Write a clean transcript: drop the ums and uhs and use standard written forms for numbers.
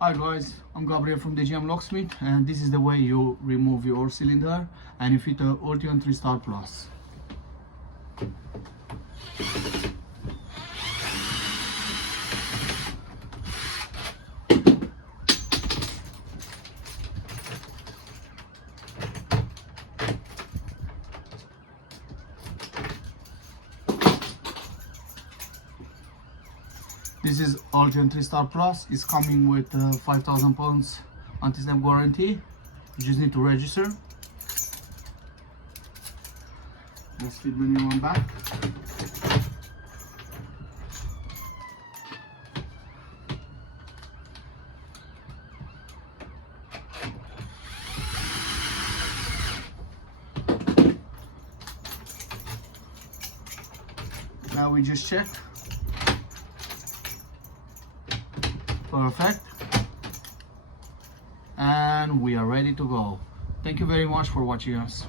Hi guys, I'm Gabriel from DGM Locksmith, and this is the way you remove your cylinder and you fit a Ultion 3-star plus. This is Ultion 3-star plus. It's coming with 5,000 pounds anti-snap guarantee. You just need to register. Let's fit the new one back. Now we just check. Perfect, and we are ready to go. Thank you very much for watching us.